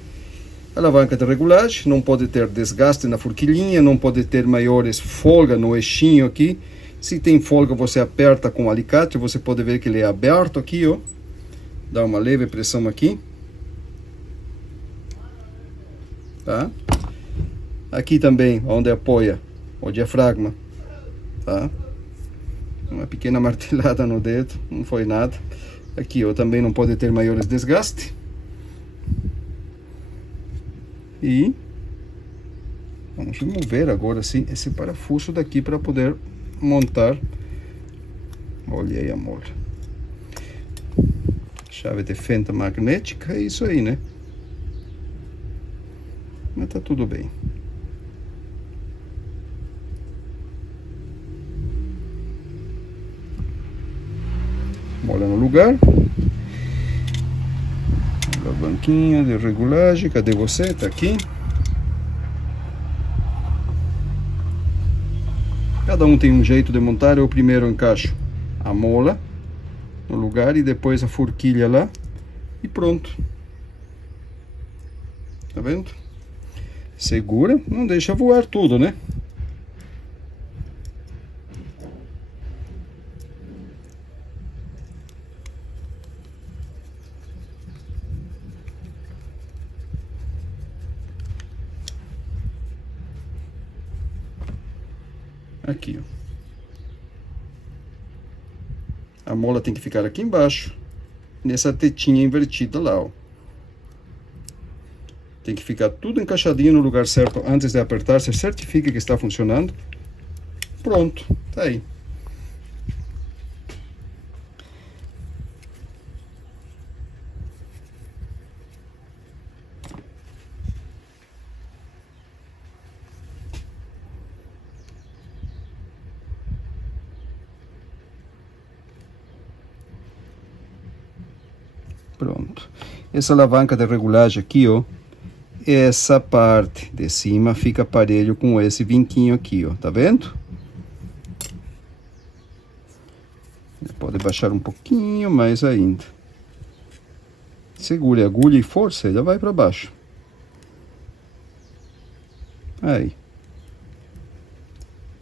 Alavanca de regulagem, não pode ter desgaste na forquilhinha, não pode ter maiores folga no eixinho aqui. Se tem folga, você aperta com o alicate, você pode ver que ele é aberto aqui, ó. Dá uma leve pressão aqui. Tá? Aqui também, onde apoia o diafragma, tá? Uma pequena martelada no dedo, não foi nada. Aqui, ó, também não pode ter maiores desgastes. E vamos remover agora sim esse parafuso daqui para poder montar. Olha aí a mola. Chave de fenda magnética, é isso aí, né? Mas tá tudo bem. Mola no lugar. Alavanquinha de regulagem, cadê você? Tá aqui. Cada um tem um jeito de montar. Eu primeiro encaixo a mola no lugar e depois a forquilha lá e pronto. Tá vendo? Segura, não deixa voar tudo, né? Aqui, ó. A mola tem que ficar aqui embaixo, nessa tetinha invertida lá, ó. Tem que ficar tudo encaixadinho no lugar certo antes de apertar. Você certifica que está funcionando. Pronto, tá aí. Pronto. Essa alavanca de regulagem aqui, ó, essa parte de cima fica parelho com esse vinquinho aqui, ó, tá vendo? Pode baixar um pouquinho mais ainda. Segure a agulha e força, ela vai para baixo. Aí.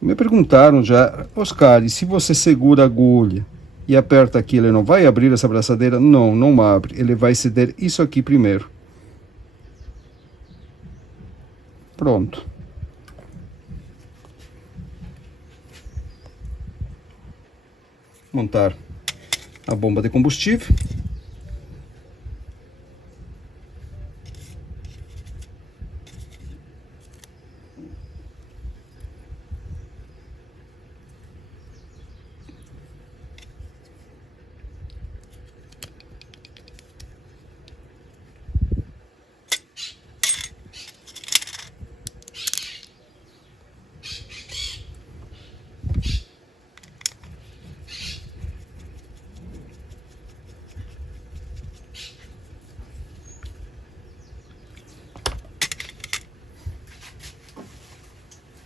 Me perguntaram já, Oscar, e se você segura a agulha e aperta aqui, ele não vai abrir essa braçadeira? Não, não abre. Ele vai ceder isso aqui primeiro. Pronto. Montar a bomba de combustível.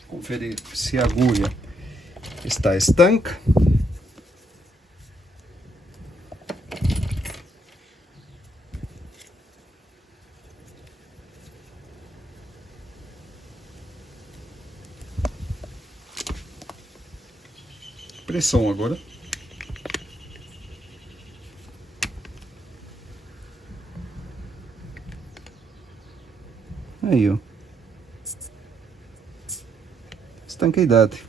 Conferir se a agulha está estanca. Pressão agora. Aí, ó. Estanqueidade.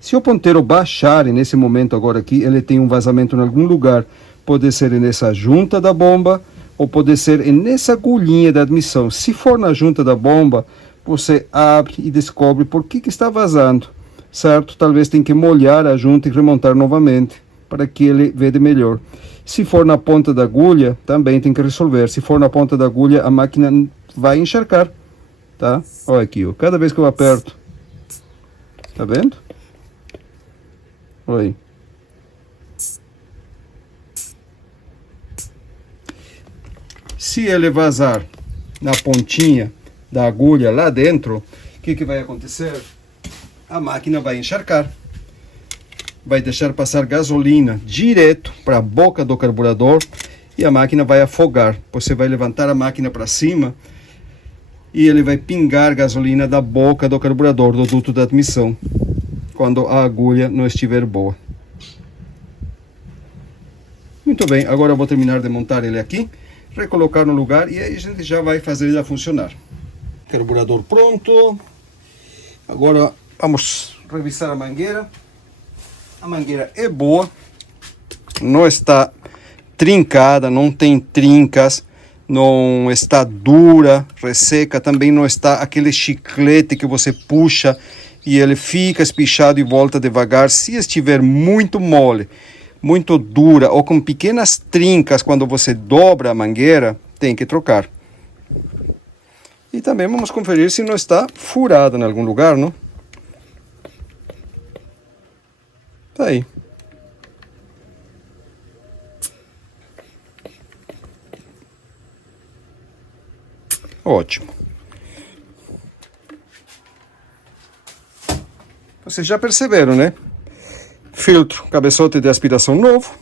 Se o ponteiro baixar nesse momento agora aqui, ele tem um vazamento em algum lugar. Pode ser nessa junta da bomba ou pode ser nessa agulhinha da admissão. Se for na junta da bomba, você abre e descobre por que está vazando, certo? Talvez tenha que molhar a junta e remontar novamente para que ele vede melhor. Se for na ponta da agulha, também tem que resolver. Se for na ponta da agulha, a máquina vai encharcar, tá? Olha aqui, ó. Cada vez que eu aperto, tá vendo? Olha aí. Se ele vazar na pontinha da agulha lá dentro, o que vai acontecer? A máquina vai encharcar. Vai deixar passar gasolina direto para a boca do carburador e a máquina vai afogar. Você vai levantar a máquina para cima e ele vai pingar gasolina da boca do carburador, do duto da admissão, quando a agulha não estiver boa. Muito bem, agora eu vou terminar de montar ele aqui, recolocar no lugar e aí a gente já vai fazer ele funcionar. Carburador pronto. Agora vamos revisar a mangueira. A mangueira é boa, não está trincada, não tem trincas, não está dura, resseca, também não está aquele chiclete que você puxa e ele fica espichado e volta devagar. Se estiver muito mole, muito dura ou com pequenas trincas quando você dobra a mangueira, tem que trocar. E também vamos conferir se não está furada em algum lugar, não? Tá aí. Ótimo. Vocês já perceberam, né? Filtro, cabeçote de aspiração novo.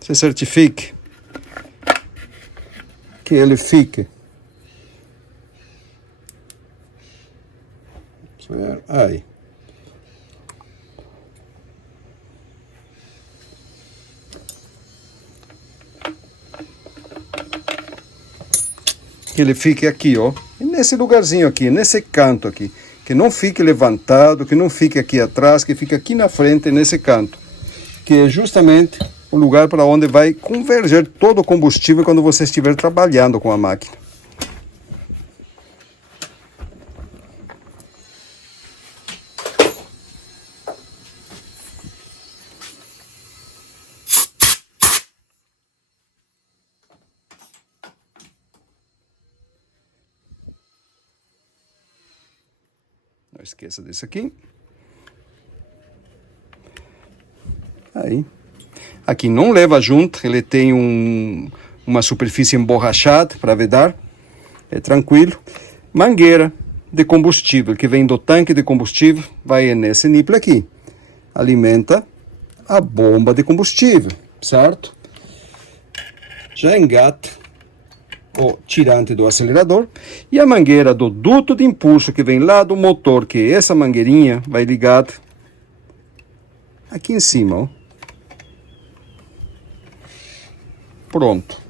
Se certifique que ele fique. Aí. Que ele fique aqui, ó, nesse lugarzinho aqui, nesse canto aqui, que não fique levantado, que não fique aqui atrás, que fique aqui na frente, nesse canto, que é justamente o lugar para onde vai converger todo o combustível quando você estiver trabalhando com a máquina. Não esqueça disso aqui. Aí. Aqui não leva junto, ele tem uma superfície emborrachada para vedar. É tranquilo. Mangueira de combustível que vem do tanque de combustível vai nesse nipple aqui. Alimenta a bomba de combustível, certo? Já engata o tirante do acelerador e a mangueira do duto de impulso que vem lá do motor, que essa mangueirinha vai ligada aqui em cima, ó. Pronto.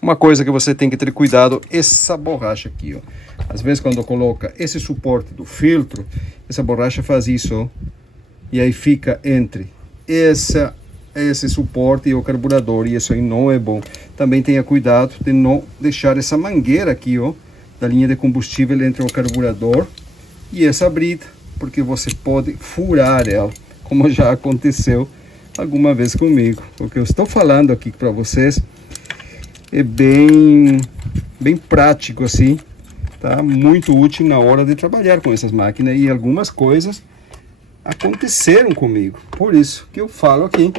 Uma coisa que você tem que ter cuidado, essa borracha aqui, ó. Às vezes quando coloca esse suporte do filtro, essa borracha faz isso, ó. E aí fica entre esse suporte e o carburador, e isso aí não é bom. Também tenha cuidado de não deixar essa mangueira aqui, ó, da linha de combustível entre o carburador e essa brida, porque você pode furar ela, como já aconteceu alguma vez comigo. O que eu estou falando aqui para vocês é bem prático assim, tá? Muito útil na hora de trabalhar com essas máquinas, e algumas coisas aconteceram comigo, por isso que eu falo aqui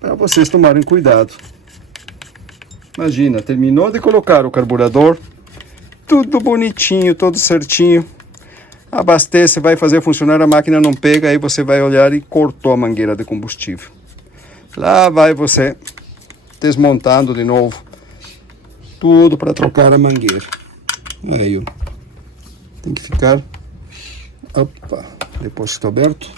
para vocês tomarem cuidado. Imagina, terminou de colocar o carburador, tudo bonitinho, todo certinho, abastece, vai fazer funcionar, a máquina não pega, aí você vai olhar e cortou a mangueira de combustível. Lá vai você desmontando de novo tudo para trocar a mangueira. Aí, ó. Tem que ficar, opa, depósito aberto.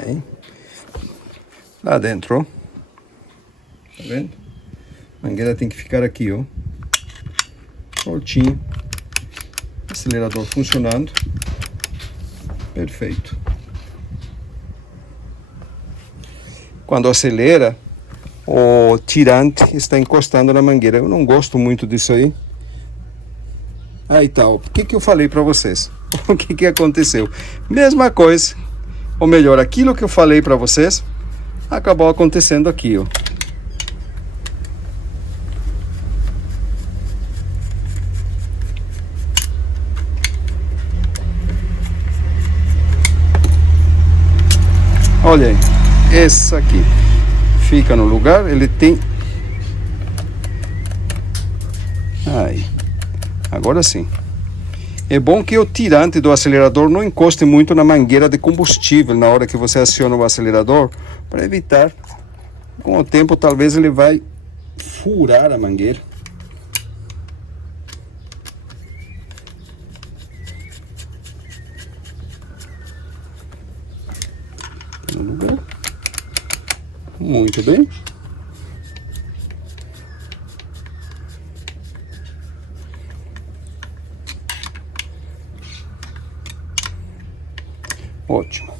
Aí, lá dentro, ó. Tá vendo? A mangueira tem que ficar aqui, ó, soltinho. Acelerador funcionando. Perfeito. Quando acelera, o tirante está encostando na mangueira. Eu não gosto muito disso aí. Aí tá, o que eu falei para vocês? O que aconteceu? Mesma coisa, ou melhor, aquilo que eu falei para vocês acabou acontecendo aqui, ó. Olha aí, essa aqui fica no lugar, ele tem... Aí, agora sim. É bom que o tirante do acelerador não encoste muito na mangueira de combustível na hora que você aciona o acelerador, para evitar, com o tempo, talvez ele vai furar a mangueira. Muito bem. Ótimo.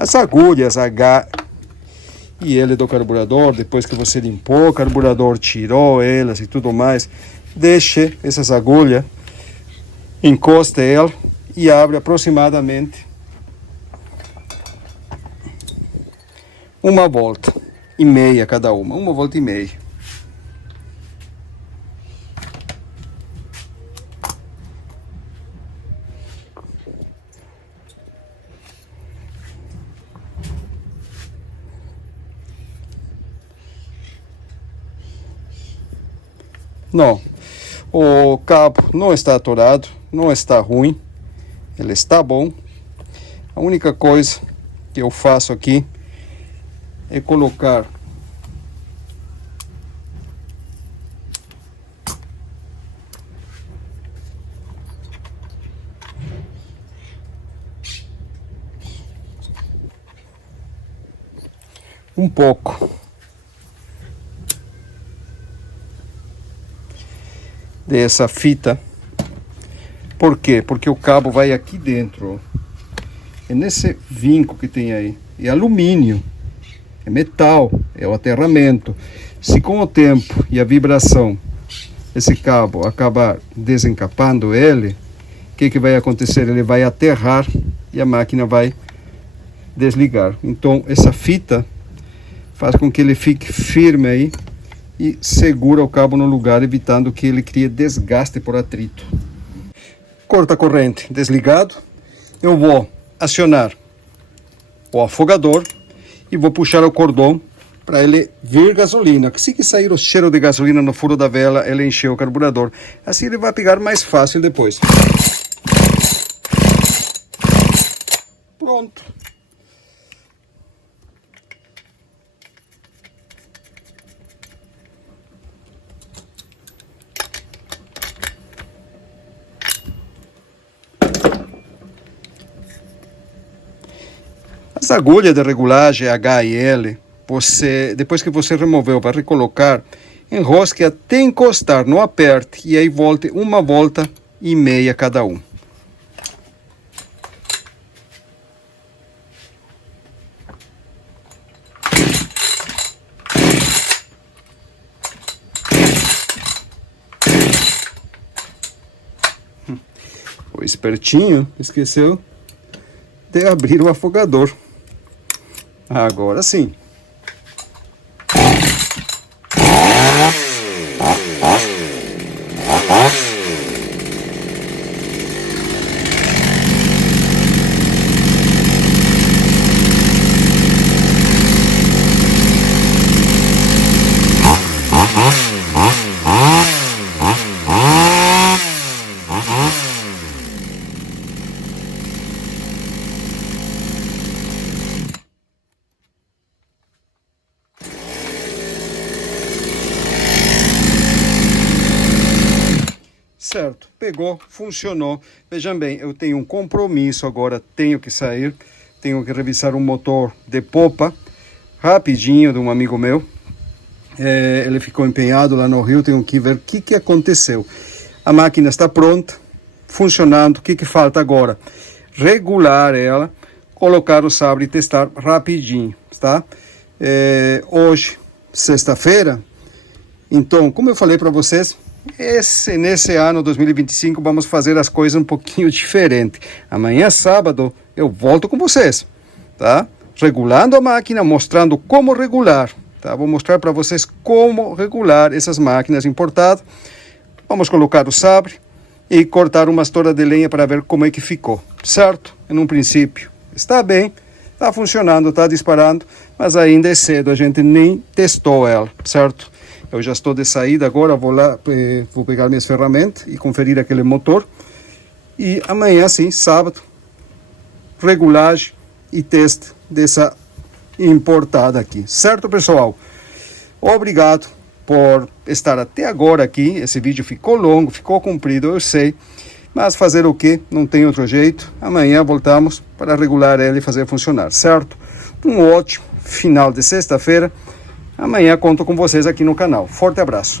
As agulhas H e L do carburador, depois que você limpou o carburador, tirou elas e tudo mais, deixe essas agulhas, encoste ela e abre aproximadamente uma volta e meia cada uma volta e meia. Não, o cabo não está atorado, não está ruim, ele está bom. A única coisa que eu faço aqui é colocar um pouco dessa fita. Por quê? Porque o cabo vai aqui dentro, ó. É nesse vinco que tem aí. É alumínio, é metal, é o aterramento. Se com o tempo e a vibração esse cabo acabar desencapando ele, o que vai acontecer? Ele vai aterrar e a máquina vai desligar. Então essa fita faz com que ele fique firme aí e segura o cabo no lugar, evitando que ele crie desgaste por atrito. Corta-corrente desligado, eu vou acionar o afogador e vou puxar o cordão para ele vir gasolina. Se que sair o cheiro de gasolina no furo da vela, ele encheu o carburador. Assim ele vai pegar mais fácil depois. Pronto. As agulhas de regulagem H e L, depois que você removeu para recolocar, enrosque até encostar, não aperte, e aí volte 1,5 volta cada um. O espertinho esqueceu de abrir o afogador. Agora sim. Certo, pegou, funcionou. Vejam bem, eu tenho um compromisso agora, tenho que sair, tenho que revisar um motor de popa, rapidinho, de um amigo meu. Ele ficou empenhado lá no Rio, tenho que ver o que aconteceu. A máquina está pronta, funcionando, o que falta agora? Regular ela, colocar o sabre e testar rapidinho, tá? Hoje, sexta-feira, então, como eu falei para vocês, nesse ano 2025 vamos fazer as coisas um pouquinho diferente. Amanhã, sábado, eu volto com vocês, tá? Regulando a máquina, mostrando como regular, tá? Vou mostrar para vocês como regular essas máquinas importadas. Vamos colocar o sabre e cortar umas toras de lenha para ver como é que ficou, certo? Em um princípio está bem, está funcionando, está disparando, mas ainda é cedo, a gente nem testou ela, certo? Eu já estou de saída agora, vou lá, vou pegar minhas ferramentas e conferir aquele motor. E amanhã, sim, sábado, regulagem e teste dessa importada aqui. Certo, pessoal? Obrigado por estar até agora aqui. Esse vídeo ficou longo, ficou comprido, eu sei. Mas fazer o quê? Não tem outro jeito. Amanhã voltamos para regular ela e fazer funcionar, certo? Um ótimo final de sexta-feira. Amanhã conto com vocês aqui no canal. Forte abraço.